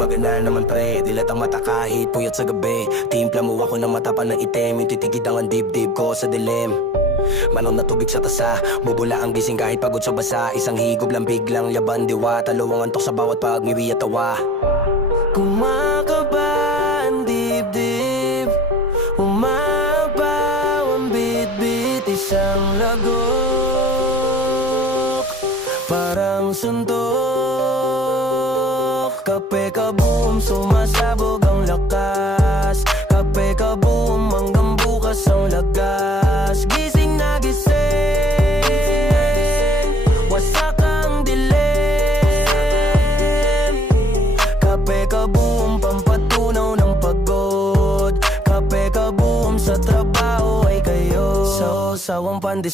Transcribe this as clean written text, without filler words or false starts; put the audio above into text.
Umaga na naman pre, dilat ang mata kahit puyat sa gabi. Timpla mo ako ng mata pa ng itim, yung titigid ang dibdib ko sa dilim. Manaw na tubig sa tasa, bubula ang gising kahit pagod sa basa. Isang higop lang biglang laban diwa, talawang antok sa bawat pagngiwi at tawa. Kumakaba ang dibdib, umabaw ang bitbit, isang lagok parang suntok. Kape kaboom, sumasabog ang lakas. Kape kaboom, hanggang bukas ang lagas. Gising na gising, wasak ang dilim. Kape kaboom, pampatunaw ng pagod. Kape kaboom, sa trabaho ay kayo. Sa usawang pandesal